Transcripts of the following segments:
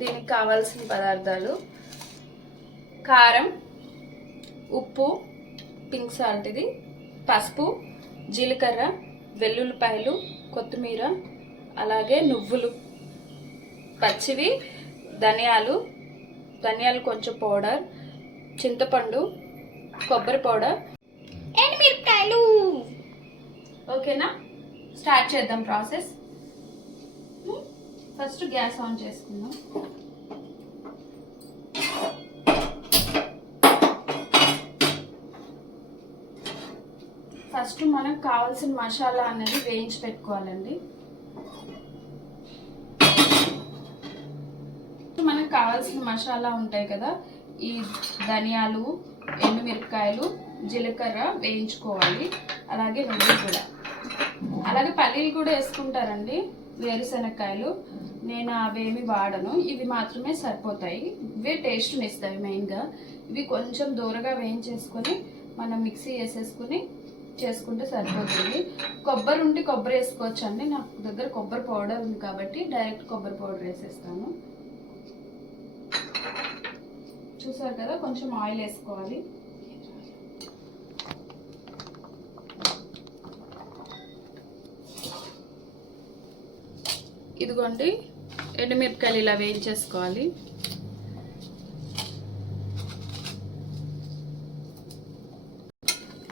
దీనికి కావాల్సిన పదార్థాలు కారం, ఉప్పు, పింక్ సాల్ట్, ఇది పసుపు, జీలకర్ర, వెల్లుల్లిపాయలు, కొత్తిమీర, అలాగే నువ్వులు పచ్చివి, ధనియాలు కొంచెం పౌడర్, చింతపండు, కొబ్బరి పౌడర్, ఎండుమిరపకాయలు. ఓకేనా, స్టార్ట్ చేద్దాం ప్రాసెస్. ఫస్ట్ గ్యాస్ ఆన్ చేసుకుందాం. ఫస్ట్ మనకు కావాల్సిన మసాలా అనేది వేయించి పెట్టుకోవాలండి. మనకు కావాల్సిన మసాలా ఉంటాయి కదా, ఈ ధనియాలు, ఎండుమిరపకాయలు, జీలకర్ర వేయించుకోవాలి. అలాగే నువ్వులు కూడా, అలాగే పల్లీలు కూడా వేసుకుంటారండి, వేరుశనక్కాయలు. నేను అవేమి వాడను, ఇవి మాత్రమే సరిపోతాయి. ఇవే టేస్ట్ని ఇస్తాయి మెయిన్గా. ఇవి కొంచెం దూరగా వేయించేసుకొని మనం మిక్సీ వేసేసుకుని చేసుకుంటే సరిపోతుంది. కొబ్బరి ఉంటే కొబ్బరి వేసుకోవచ్చు అండి. నా దగ్గర కొబ్బరి పౌడర్ ఉంది కాబట్టి డైరెక్ట్ కొబ్బరి పౌడర్ వేసేస్తాను. చూసారు కదా, కొంచెం ఆయిల్ వేసుకోవాలి. ఇదిగోండి, ఎండుమిరపకాయలు ఇలా వేయించేసుకోవాలి.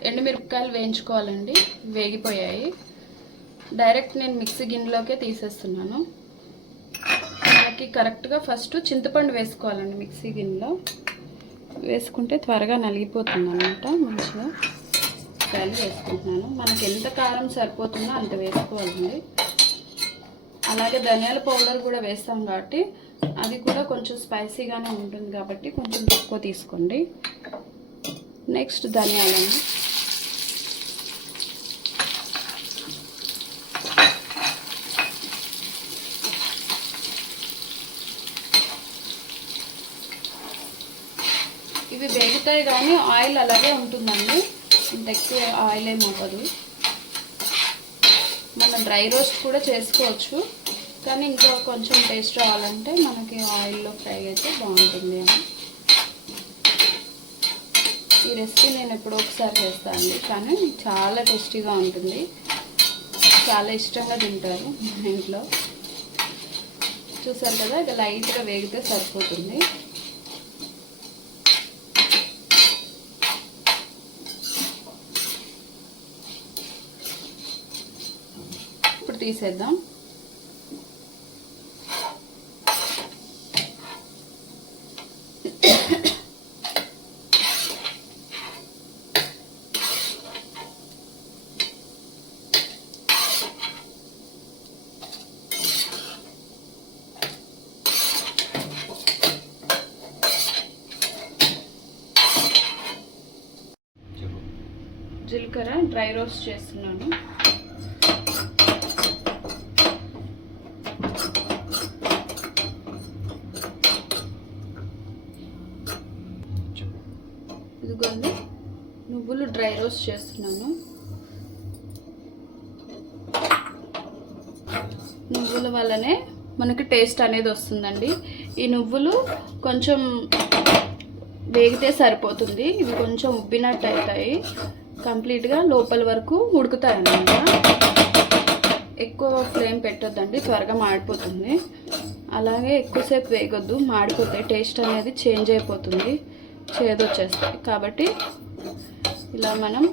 ఎండుమిరపకాయలు వేయించుకోవాలండి. వేగిపోయాయి. డైరెక్ట్ నేను మిక్సీ గిన్నెలోకే తీసేస్తున్నాను. మనకి కరెక్ట్గా ఫస్ట్ చింతపండు వేసుకోవాలండి. మిక్సీ గిన్నెలో వేసుకుంటే త్వరగా నలిగిపోతుంది అన్నమాట. మంచిగా కాయలు వేసుకుంటున్నాను. మనకి ఎంత కారం సరిపోతుందో అంత వేసుకోవాలండి. అలాగే ధనియాల పౌడర్ కూడా వేస్తాం కాబట్టి అది కూడా కొంచెం స్పైసీగానే ఉంటుంది కాబట్టి కొంచెం తక్కువ తీసుకోండి. నెక్స్ట్ ధనియాలండి. ఇవి వేగుతాయి కానీ ఆయిల్ అలాగే ఉంటుందండి, ఇంత ఎక్కువ ఆయిల్ ఏమి అవ్వదు. మనం డ్రై రోస్ట్ కూడా చేసుకోవచ్చు, కానీ ఇంకా కొంచెం టేస్ట్ రావాలంటే మనకి ఆయిల్లో ఫ్రై అయితే బాగుంటుంది అని. ఈ రెసిపీ నేను ఎప్పుడో ఒకసారి చేస్తాను, కానీ చాలా టేస్టీగా ఉంటుంది. చాలా ఇష్టంగా తింటారు మా ఇంట్లో. చూసారు కదా, ఇక లైట్గా వేగితే సరిపోతుంది. ఇప్పుడు తీసేద్దాం. జీలకర్ర డ్రై రోస్ట్ చేస్తున్నాను. ఇదిగోండి, నువ్వులు డ్రై రోస్ట్ చేస్తున్నాను. నువ్వుల వల్లనే మనకి టేస్ట్ అనేది వస్తుందండి. ఈ నువ్వులు కొంచెం వేగితే సరిపోతుంది. ఇవి కొంచెం ఉబ్బినట్టు అవుతాయి, కంప్లీట్గా లోపల వరకు ఉడుకుతాయి అన్నమాట. ఎక్కువ ఫ్లేమ్ పెట్టొద్దండి, త్వరగా మాడిపోతుంది. అలాగే ఎక్కువసేపు వేగొద్దు, మాడిపోతే టేస్ట్ అనేది చేంజ్ అయిపోతుంది, చేదొచ్చేస్తాయి. కాబట్టి ఇలా మనం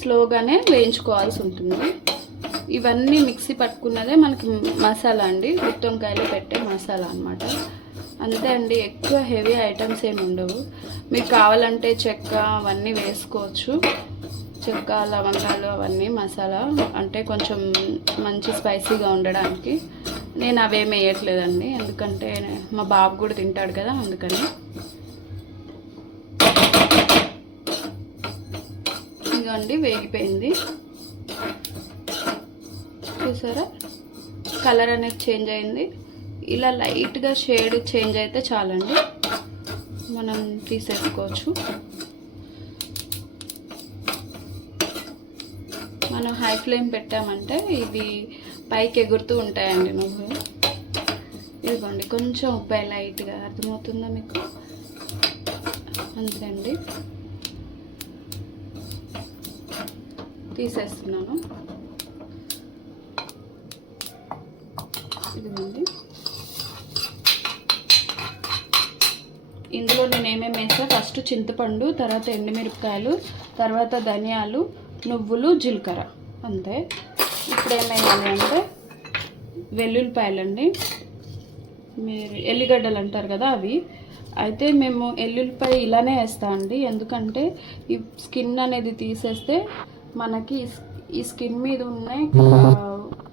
స్లోగానే వేయించుకోవాల్సి ఉంటుంది. ఇవన్నీ మిక్సీ పట్టుకున్నదే మనకి మసాలా అండి, గుత్తి వంకాయలో పెట్టే మసాలా అన్నమాట. అంతే అండి, ఎక్కువ హెవీ ఐటమ్స్ ఏమి ఉండవు. మీకు కావాలంటే చెక్క అవన్నీ వేసుకోవచ్చు, చెక్క లవంగాలు అవన్నీ మసాలా, అంటే కొంచెం మంచి స్పైసీగా ఉండడానికి. నేను అవేమి వేయట్లేదండి, ఎందుకంటే మా బాబు కూడా తింటాడు కదా, అందుకని. ఇదిగోండి, వేగిపోయింది. చూసారా, కలర్ అనేది చేంజ్ అయింది. ఇలా లైట్గా షేడ్ చేంజ్ అయితే చాలండి, మనం తీసేసుకోవచ్చు. మనం హై ఫ్లేమ్ పెట్టామంటే ఇవి పైకి ఎగురుతూ ఉంటాయండి నువ్వులు. ఇదిగోండి కొంచెం ఉప్పాయి లైట్గా, అర్థమవుతుందా మీకు? అంతేండి, తీసేస్తున్నాను. ఇదిగోండి, ఇందులో నేను ఏమేమి వేసా, ఫస్ట్ చింతపండు, తర్వాత ఎండుమిరపకాయలు, తర్వాత ధనియాలు, నువ్వులు, జీలకర్ర, అంతే. ఇప్పుడు ఏమేయాలి అంటే వెల్లుల్లిపాయలండి, మీరు ఎల్లిగడ్డలు అంటారు కదా అవి. అయితే మేము ఎల్లుల్లిపాయ ఇలానే వేస్తాం అండి, ఎందుకంటే ఈ స్కిన్ అనేది తీసేస్తే మనకి ఈ స్కిన్ మీద ఉన్న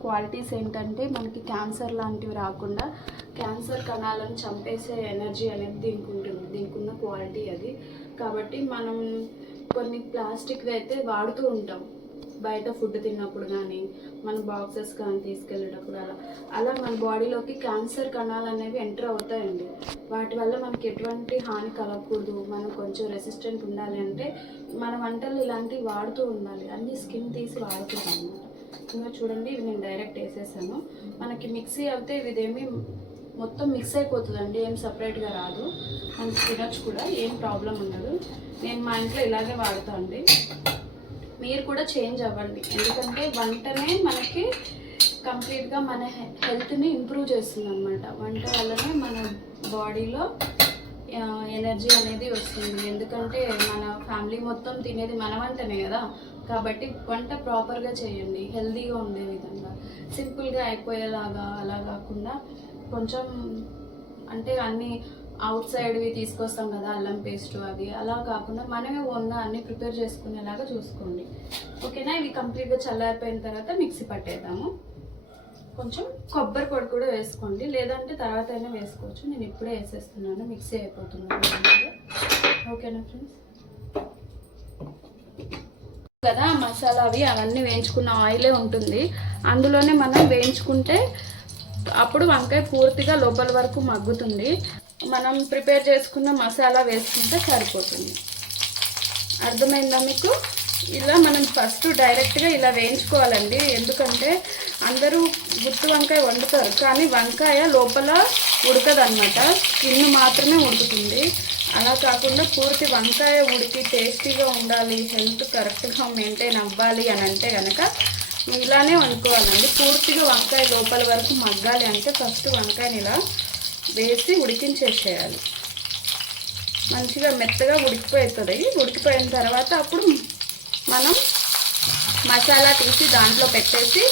క్వాలిటీస్ ఏంటంటే మనకి క్యాన్సర్ లాంటివి రాకుండా, క్యాన్సర్ కణాలను చంపేసే ఎనర్జీ అనేది దీనికి ఉంటుంది, దీనికి ఉన్న క్వాలిటీ అది. కాబట్టి మనం కొన్ని ప్లాస్టిక్వి అయితే వాడుతూ ఉంటాం బయట ఫుడ్ తిన్నప్పుడు కానీ, మన బాక్సెస్ కానీ తీసుకెళ్ళేటప్పుడు, అలా మన బాడీలోకి క్యాన్సర్ కణాలు అనేవి ఎంటర్ అవుతాయండి. వాటి వల్ల మనకి ఎటువంటి హాని కలగకూడదు, మనం కొంచెం రెసిస్టెంట్ ఉండాలి అంటే మన వంటలు ఇలాంటివి వాడుతూ ఉండాలి. అన్ని స్కిన్ తీసి వాడుతున్నాం అన్నమాట. ఇంకా చూడండి, ఇవి నేను డైరెక్ట్ వేసేసాను. మనకి మిక్సీ అయితే ఇదేమి మొత్తం మిక్స్ అయిపోతుందండి, ఏం సపరేట్గా రాదు, మనకి తినొచ్చు కూడా, ఏం ప్రాబ్లం ఉండదు. నేను మా ఇంట్లో ఇలాగే వాడుతా అండి. మీరు కూడా చేంజ్ అవ్వండి, ఎందుకంటే వంటనే మనకి కంప్లీట్గా మన హెల్త్ని ఇంప్రూవ్ చేస్తుంది అనమాట. వంట వల్లనే మన బాడీలో ఎనర్జీ అనేది వస్తుంది, ఎందుకంటే మన ఫ్యామిలీ మొత్తం తినేది మన వంటనే కదా. కాబట్టి వంట ప్రాపర్గా చేయండి, హెల్తీగా ఉండే విధంగా, సింపుల్గా అయిపోయేలాగా అలా కాకుండా కొంచెం అంటే అన్నీ అవుట్ సైడ్వి తీసుకొస్తాం కదా, అల్లం పేస్ట్ అవి, అలా కాకుండా మనమే ఓన్గా అన్నీ ప్రిపేర్ చేసుకునేలాగా చూసుకోండి. ఓకేనా? ఇవి కంప్లీట్గా చల్లారిపోయిన తర్వాత మిక్సీ పట్టేద్దాము. కొంచెం కొబ్బరి పొడి కూడా వేసుకోండి, లేదంటే తర్వాత అయినా వేసుకోవచ్చు. నేను ఇప్పుడే వేసేస్తున్నాను, మిక్సీ అయిపోతున్నాను ఓకేనా ఫ్రెండ్స్? కదా మసాలా అవి అవన్నీ వేయించుకున్న ఆయిలే ఉంటుంది, అందులోనే మనం వేయించుకుంటే అప్పుడు వంకాయ పూర్తిగా లోపల వరకు మగ్గుతుంది. మనం ప్రిపేర్ చేసుకున్న మసాలా వేసుకుంటే సరిపోతుంది. అర్థమైందా మీకు? ఇలా మనం ఫస్ట్ డైరెక్ట్గా ఇలా వేయించుకోవాలండి, ఎందుకంటే అందరూ గుత్తి వంకాయ వండుతారు కానీ వంకాయ లోపల ఉడకదన్నమాట, స్కిన్ మాత్రమే ఉడుకుతుంది. అలా కాకుండా పూర్తి వంకాయ ఉడికి టేస్టీగా ఉండాలి, హెల్త్ కరెక్ట్గా మెయింటైన్ అవ్వాలి అని అంటే కనుక ఇలానే వండుకోవాలండి. పూర్తిగా వంకాయ లోపల వరకు మగ్గాలి అంటే ఫస్ట్ వంకాయని ఇలా వేసి ఉడికించేసేయాలి. మంచిగా మెత్తగా ఉడికిపోతుంది. ఉడికిపోయిన తర్వాత అప్పుడు మనం మసాలా తీసి దాంట్లో పెట్టేసి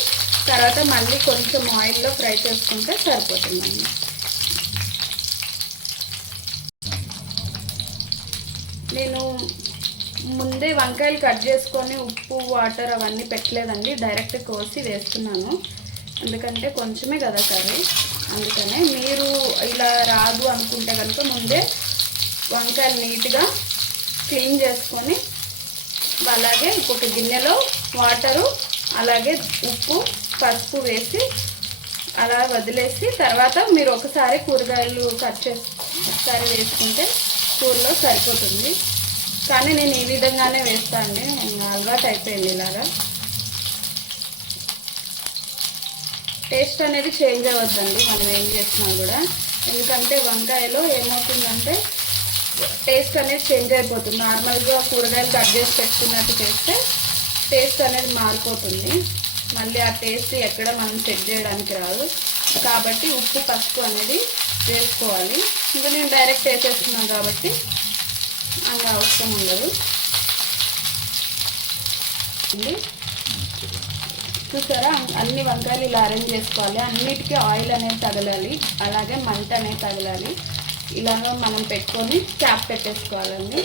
తర్వాత మళ్ళీ కొంచెం ఆయిల్లో ఫ్రై చేసుకుంటే సరిపోతుందండి. నేను ముందే వంకాయలు కట్ చేసుకొని ఉప్పు వాటర్ అవన్నీ పెట్టలేదండి, డైరెక్ట్ కోసి వేస్తున్నాను, ఎందుకంటే కొంచెమే కదా కర్రీ, అందుకనే. మీరు ఇలా రాదు అనుకుంటే కనుక ముందే వంకాయలు నీట్గా క్లీన్ చేసుకొని అలాగే ఒక గిన్నెలో వాటరు అలాగే ఉప్పు పసుపు వేసి అలా వదిలేసి తర్వాత మీరు ఒకసారి కూరగాయలు కట్ చేసి ఒకసారి వేసుకుంటే కూరలో సరిపోతుంది. కానీ నేను ఈ విధంగానే వేస్తాను అండి, అలవాటు అయిపోయింది ఇలాగా. టేస్ట్ అనేది చేంజ్ అవ్వద్దండి మనం ఏం చేసినా కూడా, ఎందుకంటే వంకాయలో ఏమవుతుందంటే టేస్ట్ అనేది చేంజ్ అయిపోతుంది. నార్మల్గా కూరగాయలు కట్ చేసి పెట్టుకున్నట్టు చేస్తే టేస్ట్ అనేది మారిపోతుంది, మళ్ళీ ఆ టేస్ట్ ఎక్కడ మనం చెక్ చేయడానికి రాదు. కాబట్టి ఉప్పు పసుపు అనేది వేసుకోవాలి. ఇంకా నేను డైరెక్ట్ వేసేస్తున్నాను కాబట్టి అలా అవసరం ఉండదు. చూసారా, అన్ని వంకాయలు ఇలా అరేంజ్ చేసుకోవాలి, అన్నిటికీ ఆయిల్ అనేది తగలాలి, అలాగే మంట అనేది తగలాలి. ఇలాగ మనం పెట్టుకొని క్యాప్ పెట్టేసుకోవాలండి.